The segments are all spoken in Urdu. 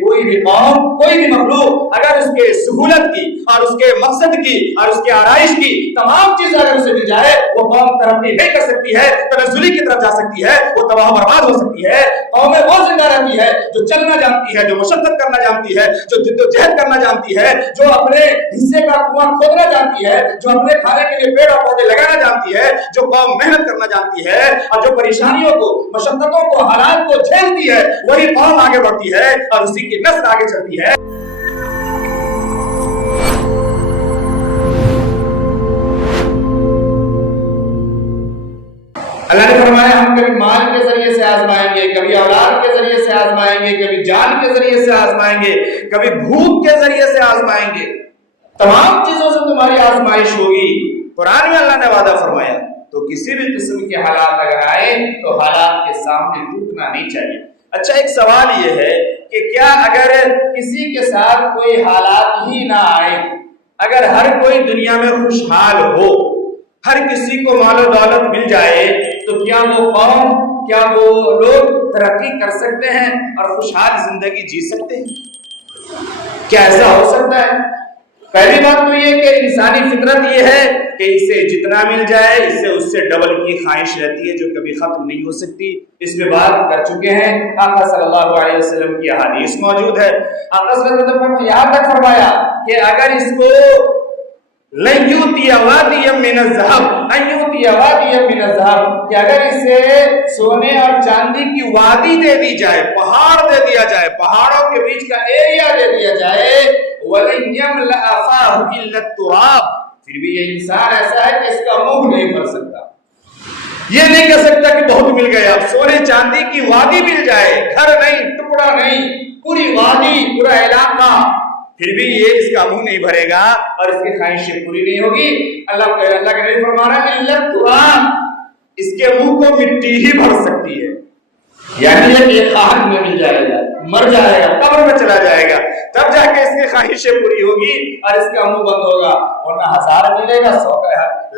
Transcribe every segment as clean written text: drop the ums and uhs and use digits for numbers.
کوئی بھی قوم، کوئی بھی مخلوق اگر اس کے سہولت کی اور اس کے مقصد کی اور اس کے آرائش کی تمام چیزیں اگر اسے مل جائے، وہ قوم ترقی نہیں کر سکتی ہے، تنزلی کی طرف جا سکتی ہے، وہ تباہ و برباد ہو سکتی ہے۔ قومیں وہ زندہ رہتی ہے جو چلنا جانتی ہے، جو مشقت کرنا جانتی ہے، جو جد و جہد کرنا جانتی ہے، جو اپنے حصے کا کنواں کھودنا جانتی ہے، جو اپنے کھانے کے لیے پیڑ اور پودے لگانا جانتی ہے، جو قوم محنت کرنا جانتی ہے اور جو پریشانیوں کو، مشقتوں کو، حالات کو جھیلتی ہے، وہی قوم آگے بڑھتی ہے اور اسی کی نسل آگے چلتی ہے۔ اللہ نے فرمایا ہم کبھی مال کے ذریعے سے آزمائیں گے، کبھی اولاد کے ذریعے سے آزمائیں گے، کبھی جان کے ذریعے سے آزمائیں گے، کبھی بھوک کے ذریعے سے آزمائیں گے، تمام چیزوں سے تمہاری آزمائش ہوگی۔ قرآن میں اللہ نے وعدہ فرمایا، تو کسی بھی قسم کے حالات اگر آئے تو حالات کے سامنے ٹوٹنا نہیں چاہیے۔ اچھا، ایک سوال یہ ہے کہ کیا اگر کسی کے ساتھ کوئی حالات ہی نہ آئے، اگر ہر کوئی دنیا میں خوشحال ہو، ہر کسی کو مال و دولت مل جائے، تو کیا وہ قوم، کیا وہ لوگ ترقی کر سکتے ہیں اور خوشحال زندگی جی سکتے ہیں؟ کیا ایسا ہو سکتا ہے؟ پہلی بات تو یہ کہ انسانی فطرت یہ ہے کہ اسے جتنا مل جائے اس سے ڈبل کی خواہش رہتی ہے جو کبھی ختم نہیں ہو سکتی۔ اس پہ بات کر چکے ہیں، آقا صلی اللہ علیہ وسلم کی احادیث موجود ہے۔ آقا صلی اللہ علیہ وسلم نے یہاں تک فرمایا کہ اگر اس کو لن یؤتی وادیا من الذهب، ان یؤتی وادیا من الذهب، کہ اگر اسے سونے اور چاندی کی وادی دے دی جائے، پہاڑ دے دیا جائے، پہاڑوں کے بیچ کا ایریا دے دیا جائے، ولن یملأ فاہ الا التراب، پھر بھی یہ انسان ایسا ہے کہ اس کا منہ نہیں بھر سکتا، یہ نہیں کہہ سکتا کہ بہت مل گیا۔ اب سونے چاندی کی وادی مل جائے، گھر نہیں، ٹکڑا نہیں، پوری وادی، پورا علاقہ، پھر بھی یہ اس کا منہ نہیں بھرے گا اور اس کی خواہشیں پوری نہیں ہوگی۔ اللہ کے نبی فرما رہا ہے الا التراب، اس کے منہ کو مٹی ہی بھر سکتی ہے، یعنی یہ خاک میں مل جائے گا، مر جائے گا، قبر میں چلا جائے گا، تب جا کے اس کی خواہشیں پوری ہوگی اور اس کا منہ بند ہوگا۔ ورنہ 1000 ملے گا، 100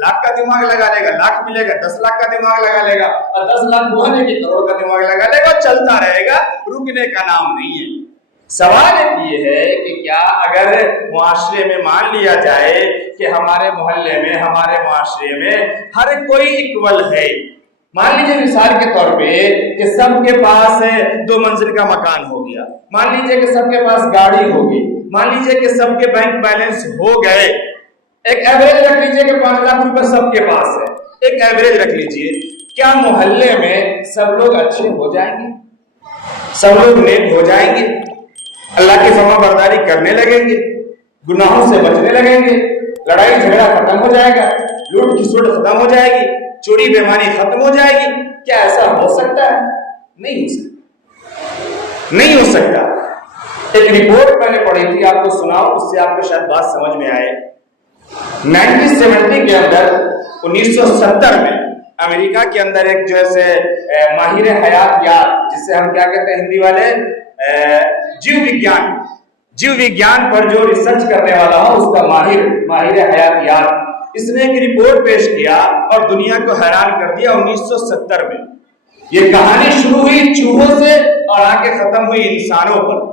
لاکھ کا دماغ لگا لے گا، لاکھ ملے گا 10 لاکھ کا دماغ لگا لے گا، اور 10 لاکھ بہانے کی کروڑ کا دماغ لگا لے گا، چلتا رہے گا، رکنے کا نام نہیں ہے۔ سوال یہ ہے کہ کیا اگر معاشرے میں مان لیا جائے کہ ہمارے محلے میں، ہمارے معاشرے میں ہر کوئی اکول ہے، مان لیجئے مثال کے طور پہ کہ سب کے پاس 2 منزل کا مکان ہو گیا، مان لیجئے کہ سب کے پاس گاڑی ہوگی، مان لیجئے کہ سب کے بینک بیلنس ہو گئے، ایک ایوریج رکھ لیجئے کہ 5 لاکھ روپے سب کے پاس ہے، ایک ایوریج رکھ لیجئے، کیا محلے میں سب لوگ اچھے ہو جائیں گے؟ سب لوگ نیک ہو جائیں گے؟ اللہ کی فرما برداری کرنے لگیں گے، گناہوں سے بچنے لگیں گے، لڑائی جھگڑا ختم ہو جائے گا، لوٹ کھسوٹ ختم ہو جائے گی، چوری بےمانی ختم ہو جائے گی؟ کیا ایسا ہو سکتا ہے؟ نہیں ہو سکتا، نہیں ہو سکتا۔ ایک رپورٹ میں نے پڑھی تھی، آپ کو سناؤ، اس سے آپ کو شاید بات سمجھ میں آئے۔ 1970 کے اندر، 1970 میں امریکہ کے اندر ایک جو ہے ماہر حیاتیات، جسے ہم کیا کہتے ہیں ہندی والے، جیو وگیان پر جو ریسرچ کرنے والا ہو، اس کا ماہر حیاتیات، اس نے ایک رپورٹ پیش کیا اور دنیا کو حیران کر دیا۔ 1970 میں یہ کہانی شروع ہوئی چوہوں سے اور آ کے ختم ہوئی انسانوں پر۔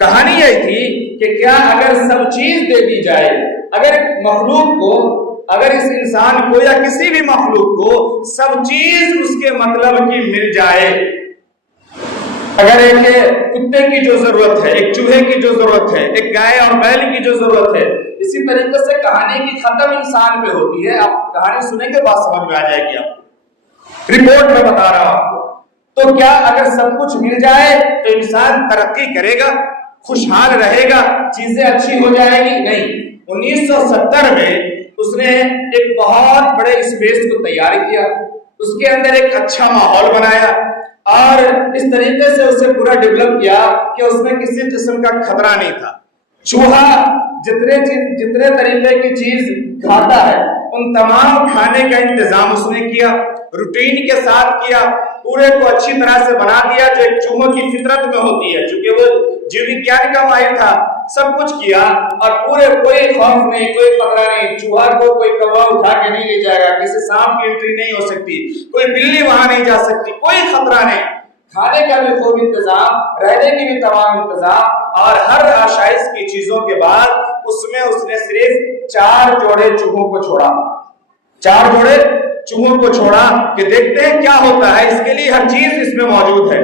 کہانی یہ تھی کہ کیا اگر سب چیز دے دی جائے، اگر مخلوق کو، اگر اس انسان کو یا کسی بھی مخلوق کو سب چیز اس کے مطلب کی مل جائے، اگر ایک کتے کی جو ضرورت ہے، ایک چوہے کی جو ضرورت ہے، ایک گائے اور بیل کی جو ضرورت ہے، اسی طریقے سے کہانی کی ختم انسان پہ ہوتی ہے۔ آپ کہانی سنیں گے بات سمجھ میں آ جائے گی، آپ رپورٹ میں بتا رہا ہوں آپ کو۔ تو کیا اگر سب کچھ مل جائے تو انسان ترقی کرے گا، خوشحال رہے گا، چیزیں اچھی ہو جائے گی؟ نہیں۔ 1970 میں اس نے ایک بہت بڑے اسپیس کو تیار کیا، اس کے اندر ایک اچھا ماحول بنایا اور اس طریقے سے اسے پورا ڈیولپ کیا کہ اس میں کسی قسم کا خطرہ نہیں تھا۔ چوہا جتنے طریقے کی چیز کھاتا ہے، ان تمام کھانے کا انتظام اس نے کیا، روٹین کے ساتھ کیا، پورے کو اچھی طرح سے بنا دیا جو ایک چوہوں کی فطرت میں ہوتی ہے، چونکہ وہ جیو وگیان کا ماہر تھا، سب کچھ کیا اور پورے کوئی خوف نہیں، کوئی خطرہ نہیں، چوہا کو کوئی کوا اٹھا کے نہیں لے جائے گا، کسی سانپ کی انٹری نہیں ہو سکتی، کوئی بلی وہاں نہیں جا سکتی، کوئی خطرہ نہیں۔ کھانے کا بھی خوب انتظام، رہنے کی بھی تمام انتظام، اور ہر آشائش کی چیزوں کے بعد اس نے صرف 4 جوڑے چوہوں کو چھوڑا، 4 جوڑے چوہوں کو چھوڑا کہ دیکھتے ہیں کیا ہوتا ہے، اس کے لیے ہر چیز اس میں موجود ہے۔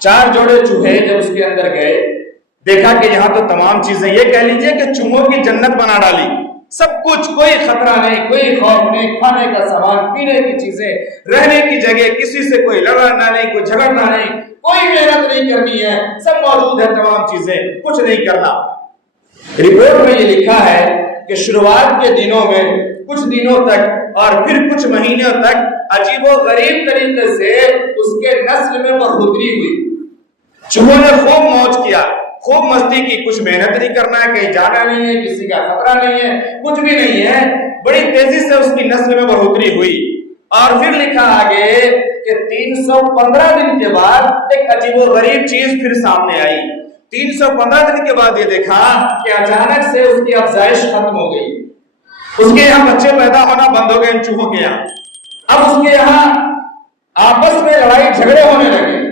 4 جوڑے چوہے جب اس کے اندر گئے، دیکھا کہ یہاں تو تمام چیزیں، یہ کہہ لیجئے کہ چوہوں کی جنت بنا ڈالی، سب کچھ، کوئی خطرہ نہیں، کوئی خوف نہیں، کھانے کا سامان، پینے کی چیزیں، رہنے کی جگہ، کسی سے کوئی لڑنا نہیں، کوئی جھگڑنا نہیں، کوئی محنت نہیں کرنی ہے، سب موجود ہے تمام چیزیں، کچھ نہیں کرنا۔ رپورٹ میں یہ لکھا ہے کہ شروعات کے دنوں میں کچھ دنوں تک اور پھر کچھ مہینوں تک عجیب و غریب طریقے سے اس کے نسل میں بڑھوتری ہوئی۔ چوہوں نے خوب موج کیا، خوب مستی کی، کچھ محنت نہیں کرنا ہے، کہیں جانا نہیں ہے، کسی کا خطرہ نہیں ہے، کچھ بھی نہیں ہے، بڑی تیزی سے اس کی نسل میں بڑھوتری ہوئی۔ اور پھر لکھا آگے کہ 315 دن کے بعد ایک عجیب و غریب چیز پھر سامنے آئی۔ 315 دن کے بعد یہ دیکھا کہ اچانک سے اس کی افزائش ختم ہو گئی، اس کے یہاں بچے پیدا ہونا بند ہو گئے ان چوہوں کے یہاں۔ اب اس کے یہاں آپس میں لڑائی جھگڑے ہونے لگے،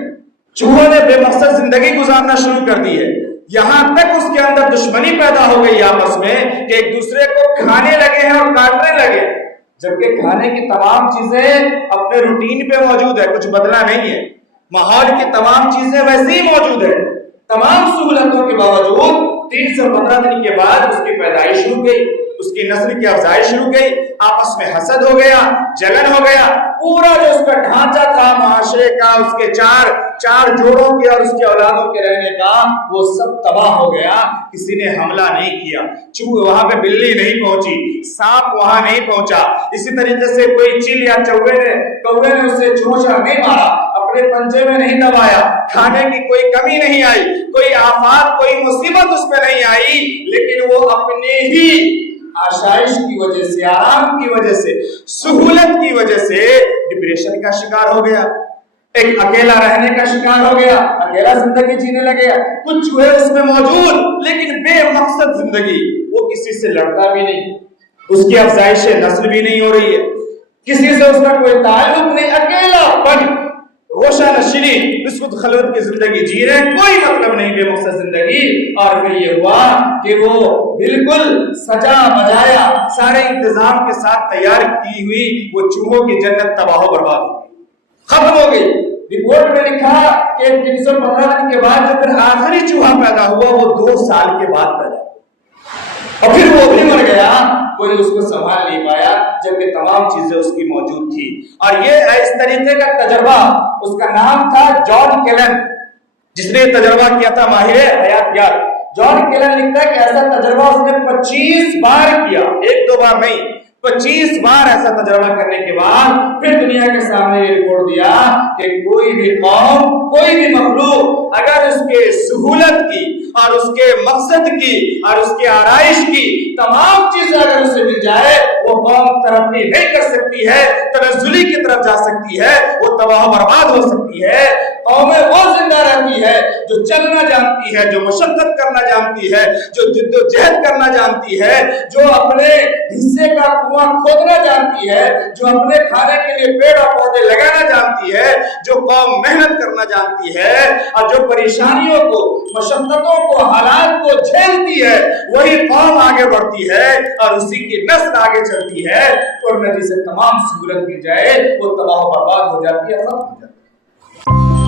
چوہوں نے بے مقصد زندگی گزارنا شروع کر دی ہے، یہاں تک اس کے اندر دشمنی پیدا ہو گئی آپس میں کہ ایک دوسرے کو کھانے لگے ہیں اور کاٹنے لگے، جبکہ کھانے کی تمام چیزیں اپنے روٹین پہ موجود ہے، کچھ بدلا نہیں ہے، ماحول کی تمام چیزیں ویسے ہی موجود ہے، تمام سہولتوں کے باوجود 315 دن کے بعد اس کی پیدائش ہو گئی، اس کی نسل کی افزائش شروع گئی، آپس میں حسد ہو گیا، جلن ہو گیا، پورا جو اس کا ڈھانچہ تھا معاشرے کا، اس کے چار جوڑوں کے اور اس کے اولادوں کے رہنے کا، وہ سب تباہ ہو گیا۔ کسی نے حملہ نہیں کیا، چوہے وہاں پہ بلی نہیں پہنچی، سانپ وہاں نہیں پہنچا، اسی طریقے سے کوئی چیل یا کوے نے اسے چوچا نہیں مارا، اپنے پنجے میں نہیں دبایا، کھانے کی کوئی کمی نہیں آئی، کوئی آفات، کوئی مصیبت اس پہ نہیں آئی، لیکن وہ اپنے ہی آشائش کی وجہ سے، آرام کی وجہ سے، سہولت کی وجہ سے ڈپریشن کا شکار ہو گیا، ایک اکیلا رہنے کا شکار ہو گیا، اکیلا زندگی جینے لگے۔ کچھ چوہے اس میں موجود لیکن بے مقصد زندگی، وہ کسی سے لڑتا بھی نہیں، اس کی افزائش نسل بھی نہیں ہو رہی ہے، کسی سے اس کا کوئی تعلق نہیں، اکیلا پن، روشن نشینی، بسکت خلوت کی زندگی جی رہے، کوئی مطلب نہیں، بے مقصد زندگی۔ اور پھر یہ ہوا کہ وہ بالکل سجا بجایا، سارے انتظام کے ساتھ تیار کی ہوئی وہ چوہوں کی جنت تباہ و برباد ہو گئی، ختم ہو گئی۔ رپورٹ میں لکھا کہ 315 دن کے بعد جو پھر آخری چوہا پیدا ہوا وہ 2 سال کے بعد پیدا ہوا، اور پھر وہ بھی مر گیا، کوئی اس کو سنبھال نہیں پایا، جبکہ تمام چیزیں اس کی موجود تھی۔ اور یہ اس طریقے کا تجربہ، اس کا نام تھا جان کیلن، جس نے تجربہ کیا تھا، ماہر حیاتیات جان کیلن لکھتا ہے کہ ایسا تجربہ اس نے 25 بار کیا، 1-2 بار نہیں، 25 بار ایسا تجربہ کرنے کے بعد پھر دنیا کے سامنے یہ رپورٹ دیا کہ کوئی بھی قوم، کوئی بھی مخلوق اگر اس کے سہولت کی اور اس کے مقصد کی اور اس کے آرائش کی تمام چیزیں اگر اسے مل جائے، وہ قوم ترقی نہیں کر سکتی ہے، تنزلی کی طرف جا سکتی ہے، وہ تباہ و برباد ہو سکتی ہے۔ قومیں وہ زندہ رہتی ہے جو چلنا جانتی ہے، جو مشقت کرنا جانتی ہے، جو جد و جہد کرنا جانتی ہے، جو اپنے حصے کا کنواں کھودنا جانتی ہے، جو اپنے کھانے کے لیے پیڑ اور پودے لگانا جانتی ہے، جو قوم محنت کرنا جانتی ہے اور جو پریشانیوں کو، مشقتوں کو، حالات کو جھیلتی ہے، وہی قوم آگے بڑھتی ہے اور اسی کی نسل آگے چلتی ہے، اور نہ جسے تمام سہولت مل جائے وہ تباہ و برباد ہو جاتی ہے، ختم ہو جاتی ہے۔